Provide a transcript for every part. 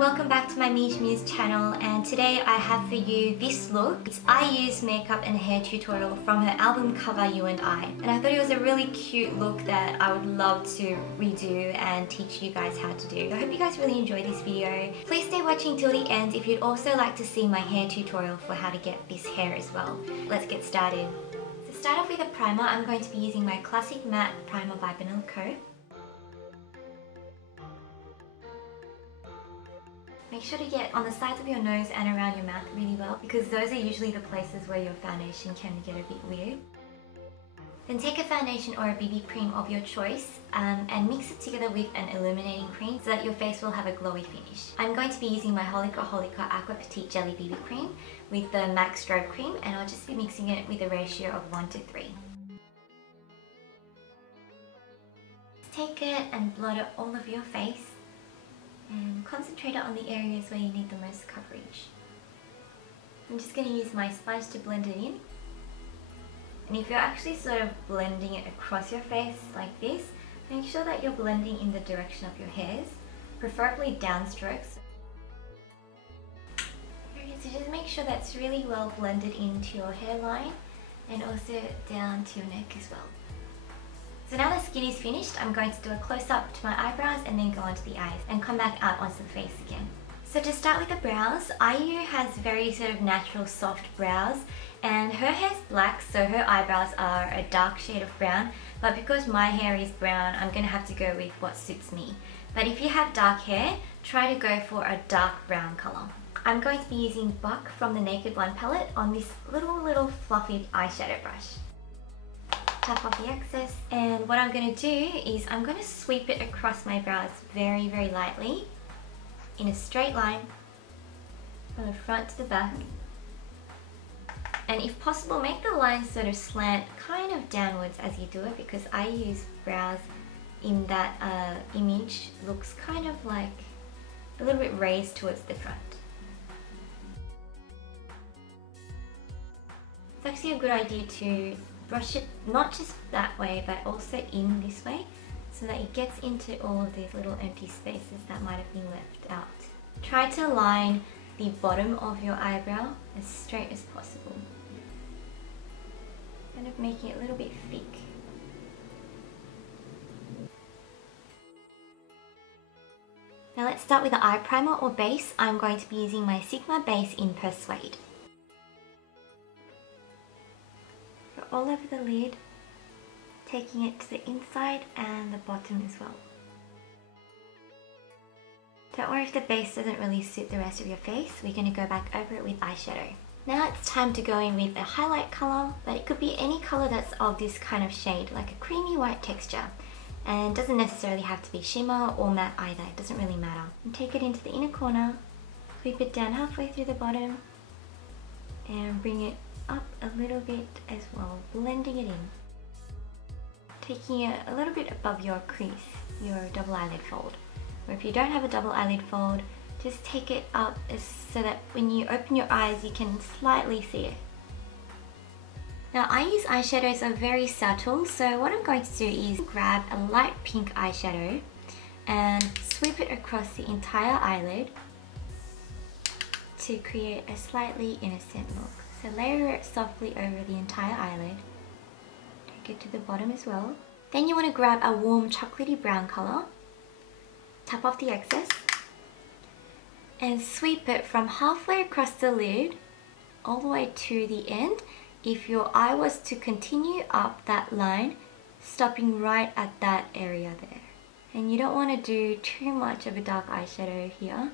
welcome back to my meejmuse channel, and today I have for you this look. It's Eyebrow makeup and hair tutorial from her album cover You and I. And I thought it was a really cute look that I would love to redo and teach you guys how to do. I hope you guys really enjoy this video. Please stay watching till the end if you'd also like to see my hair tutorial for how to get this hair as well. Let's get started. To start off with a primer, I'm going to be using my Classic Matte Primer by Vanilla Co. Make sure to get on the sides of your nose and around your mouth really well, because those are usually the places where your foundation can get a bit weird. Then take a foundation or a BB cream of your choice and mix it together with an illuminating cream so that your face will have a glowy finish. I'm going to be using my Holika Aqua Petite Jelly BB cream with the MAC Strobe cream, and I'll just be mixing it with a ratio of 1:3. Take it and blot it all over your face. And concentrate it on the areas where you need the most coverage. I'm just going to use my sponge to blend it in. And if you're actually sort of blending it across your face like this, make sure that you're blending in the direction of your hairs, preferably downstrokes. So just make sure that's really well blended into your hairline and also down to your neck as well. So now the skin is finished, I'm going to do a close-up to my eyebrows and then go onto the eyes and come back out onto the face again. So to start with the brows, Eyebrow has very sort of natural soft brows, and her hair's black, so her eyebrows are a dark shade of brown, but because my hair is brown, I'm going to have to go with what suits me. But if you have dark hair, try to go for a dark brown colour. I'm going to be using Buck from the Naked One palette on this little fluffy eyeshadow brush. Tap off the excess, and what I'm going to do is I'm going to sweep it across my brows very lightly in a straight line from the front to the back, and if possible make the lines sort of slant kind of downwards as you do it, because I use brows in that image looks kind of like a little bit raised towards the front. It's actually a good idea to brush it not just that way but also in this way, so that it gets into all of these little empty spaces that might have been left out. Try to line the bottom of your eyebrow as straight as possible, kind of making it a little bit thick. Now let's start with the eye primer or base. I'm going to be using my Sigma base in Persuade. All over the lid, taking it to the inside and the bottom as well. Don't worry if the base doesn't really suit the rest of your face, we're going to go back over it with eyeshadow. Now it's time to go in with a highlight colour, but it could be any colour that's of this kind of shade, like a creamy white texture. And it doesn't necessarily have to be shimmer or matte either, it doesn't really matter. And take it into the inner corner, sweep it down halfway through the bottom, and bring it up a little bit as well, blending it in. Taking it a little bit above your crease, your double eyelid fold. Or if you don't have a double eyelid fold, just take it up so that when you open your eyes you can slightly see it. Now I use eyeshadows that are very subtle, so what I'm going to do is grab a light pink eyeshadow and sweep it across the entire eyelid to create a slightly innocent look. So layer it softly over the entire eyelid. Take it to the bottom as well. Then you want to grab a warm chocolatey brown colour, tap off the excess, and sweep it from halfway across the lid all the way to the end. If your eye was to continue up that line, stopping right at that area there. And you don't want to do too much of a dark eyeshadow here.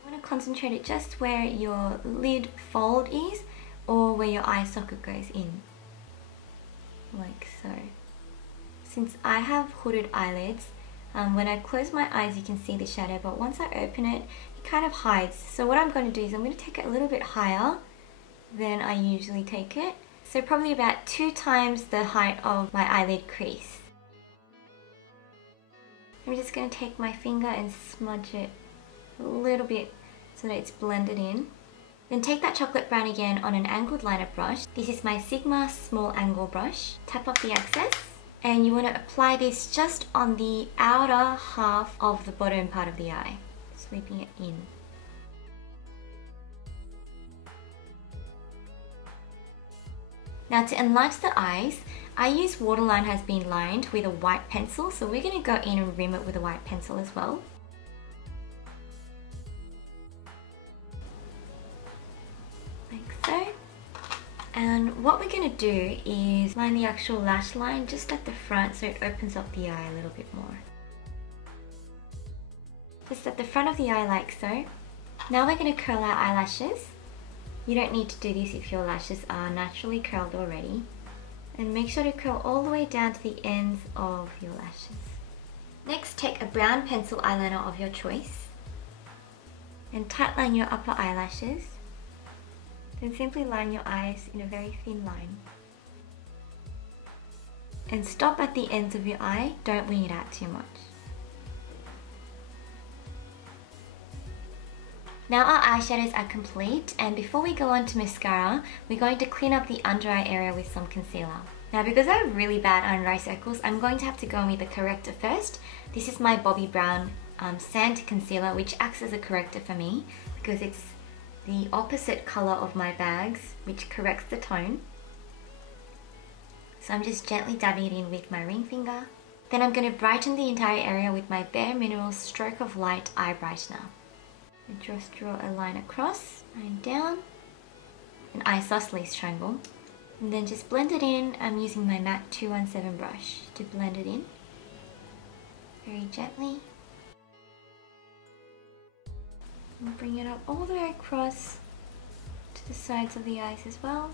You want to concentrate it just where your lid fold is or where your eye socket goes in, like so. Since I have hooded eyelids, when I close my eyes you can see the shadow, but once I open it, it kind of hides. So what I'm going to do is I'm going to take it a little bit higher than I usually take it, so probably about 2 times the height of my eyelid crease. I'm just going to take my finger and smudge it a little bit so that it's blended in. Then take that chocolate brown again on an angled liner brush. This is my Sigma small angle brush. Tap off the excess, and you want to apply this just on the outer half of the bottom part of the eye. So sweeping it in. Now to enlarge the eyes, I use waterline has been lined with a white pencil, so we're going to go in and rim it with a white pencil as well. Like so. And what we're going to do is line the actual lash line just at the front so it opens up the eye a little bit more. Just at the front of the eye like so. Now we're going to curl our eyelashes. You don't need to do this if your lashes are naturally curled already. And make sure to curl all the way down to the ends of your lashes. Next, take a brown pencil eyeliner of your choice and tightline your upper eyelashes. Then simply line your eyes in a very thin line. And stop at the ends of your eye, don't wing it out too much. Now our eyeshadows are complete, and before we go on to mascara, we're going to clean up the under eye area with some concealer. Now because I have really bad under eye circles, I'm going to have to go in with the corrector first. This is my Bobbi Brown Sand Concealer, which acts as a corrector for me because it's the opposite colour of my bags, which corrects the tone. So I'm just gently dabbing it in with my ring finger. Then I'm going to brighten the entire area with my Bare Minerals Stroke of Light Eye Brightener. And just draw a line across, line down, an isosceles triangle, and then just blend it in. I'm using my MAC 217 brush to blend it in very gently. And bring it up all the way across to the sides of the eyes as well.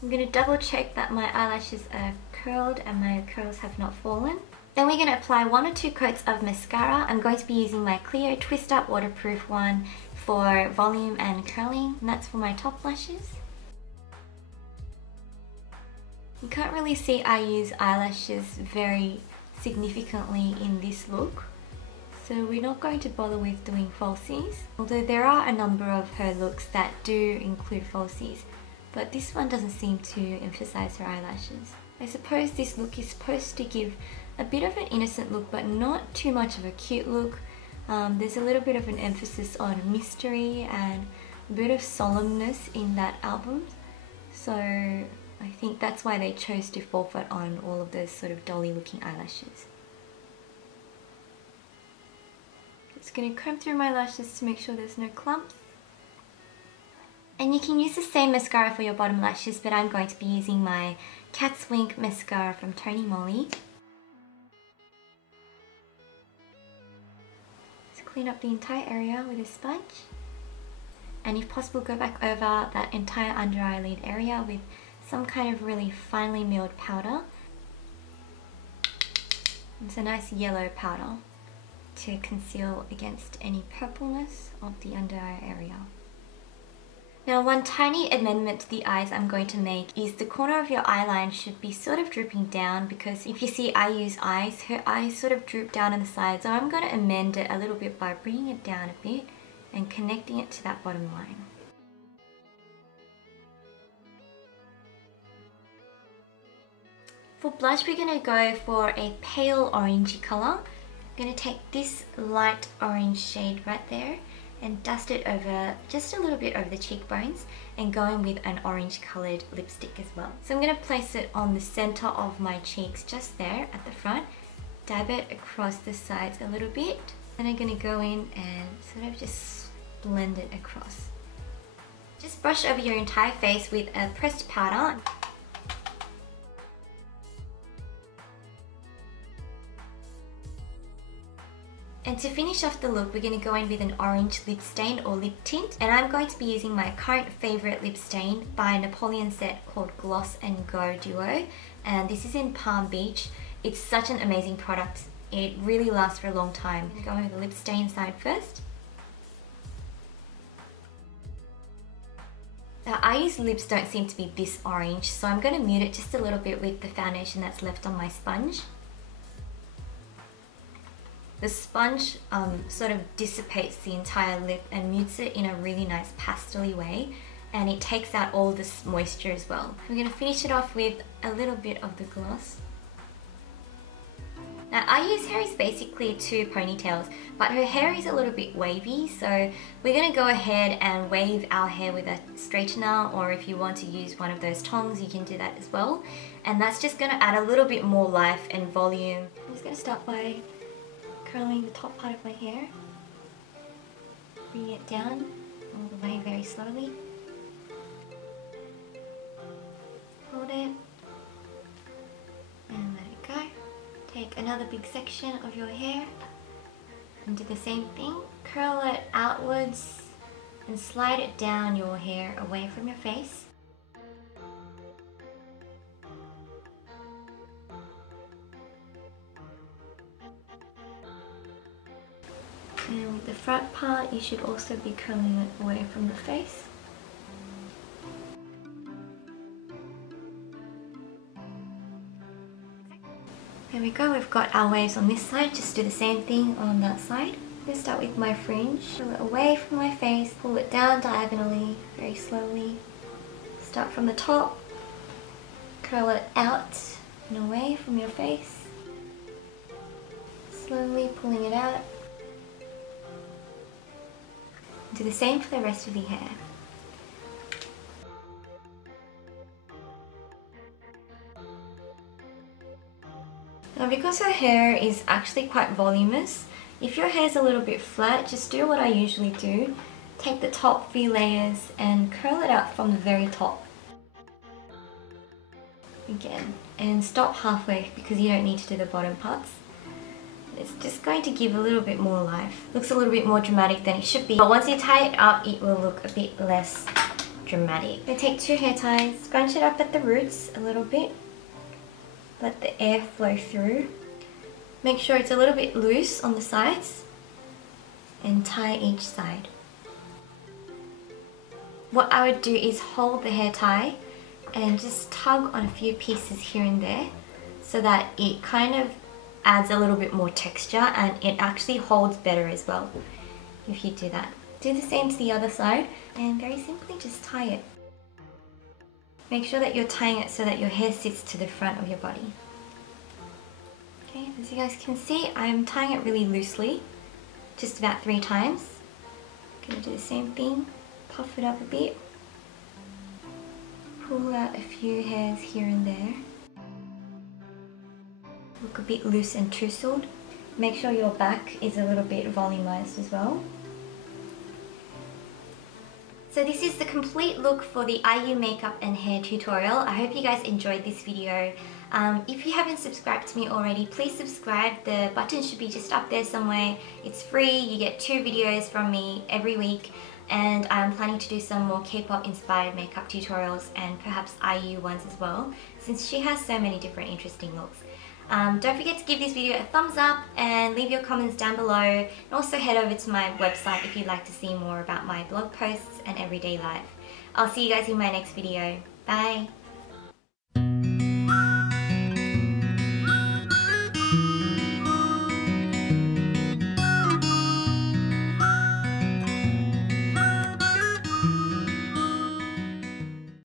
I'm going to double check that my eyelashes are curled and my curls have not fallen. Then we're going to apply 1 or 2 coats of mascara. I'm going to be using my Clio Twist Up waterproof one for volume and curling, and that's for my top lashes. You can't really see I use eyelashes very significantly in this look, so we're not going to bother with doing falsies, although there are a number of her looks that do include falsies, but this one doesn't seem to emphasize her eyelashes. I suppose this look is supposed to give a bit of an innocent look, but not too much of a cute look. There's a little bit of an emphasis on mystery and a bit of solemnness in that album. So I think that's why they chose to forfeit on all of those sort of dolly looking eyelashes. Just going to comb through my lashes to make sure there's no clumps. And you can use the same mascara for your bottom lashes, but I'm going to be using my Cat's Wink mascara from Tony Moly. So clean up the entire area with a sponge. And if possible, go back over that entire under eyelid area with some kind of really finely milled powder. It's a nice yellow powder to conceal against any purpleness of the under eye area. Now, one tiny amendment to the eyes I'm going to make is the corner of your eyeline should be sort of drooping down, because if you see I use eyes, her eyes sort of droop down on the side, so I'm going to amend it a little bit by bringing it down a bit and connecting it to that bottom line. For blush, we're going to go for a pale orangey colour. I'm going to take this light orange shade right there and dust it over, just a little bit over the cheekbones, and go in with an orange coloured lipstick as well. So I'm going to place it on the centre of my cheeks, just there at the front, dab it across the sides a little bit, and I'm going to go in and sort of just blend it across. Just brush over your entire face with a pressed powder. And to finish off the look, we're going to go in with an orange lip stain or lip tint. And I'm going to be using my current favourite lip stain by Napoleon Set called Gloss and Go Duo. And this is in Palm Beach. It's such an amazing product. It really lasts for a long time. I'm going to go in with the lip stain side first. Now, I's lips don't seem to be this orange, so I'm going to mute it just a little bit with the foundation that's left on my sponge. The sponge sort of dissipates the entire lip and mutes it in a really nice pastel-y way, and it takes out all this moisture as well. We're going to finish it off with a little bit of the gloss. Now Ayu's hair is basically 2 ponytails, but her hair is a little bit wavy, so we're going to go ahead and wave our hair with a straightener, or if you want to use one of those tongs you can do that as well. And that's just going to add a little bit more life and volume. I'm just going to start by curling the top part of my hair. Bring it down all the way very slowly. Hold it and let it go. Take another big section of your hair and do the same thing. Curl it outwards and slide it down your hair away from your face. And with the front part, you should also be curling it away from the face. There we go, we've got our waves on this side. Just do the same thing on that side. I'm going to start with my fringe. Pull it away from my face, pull it down diagonally, very slowly. Start from the top, curl it out and away from your face. Slowly pulling it out. Do the same for the rest of the hair. Now because her hair is actually quite voluminous, if your hair is a little bit flat, just do what I usually do. Take the top few layers and curl it out from the very top. Again, and stop halfway because you don't need to do the bottom parts. It's just going to give a little bit more life. Looks a little bit more dramatic than it should be, but once you tie it up, it will look a bit less dramatic. I take 2 hair ties, scrunch it up at the roots a little bit. Let the air flow through. Make sure it's a little bit loose on the sides and tie each side. What I would do is hold the hair tie and just tug on a few pieces here and there so that it kind of adds a little bit more texture, and it actually holds better as well if you do that. Do the same to the other side and very simply just tie it. Make sure that you're tying it so that your hair sits to the front of your body. Okay, as you guys can see, I'm tying it really loosely, just about 3 times. I'm gonna do the same thing, puff it up a bit, pull out a few hairs here and there. Look a bit loose and tousled. Make sure your back is a little bit volumized as well. So this is the complete look for the IU makeup and hair tutorial. I hope you guys enjoyed this video. If you haven't subscribed to me already, please subscribe. The button should be just up there somewhere. It's free, you get 2 videos from me every week, and I'm planning to do some more K-pop inspired makeup tutorials and perhaps IU ones as well, since she has so many different interesting looks. Don't forget to give this video a thumbs up and leave your comments down below, and also head over to my website if you'd like to see more about my blog posts and everyday life. I'll see you guys in my next video. Bye!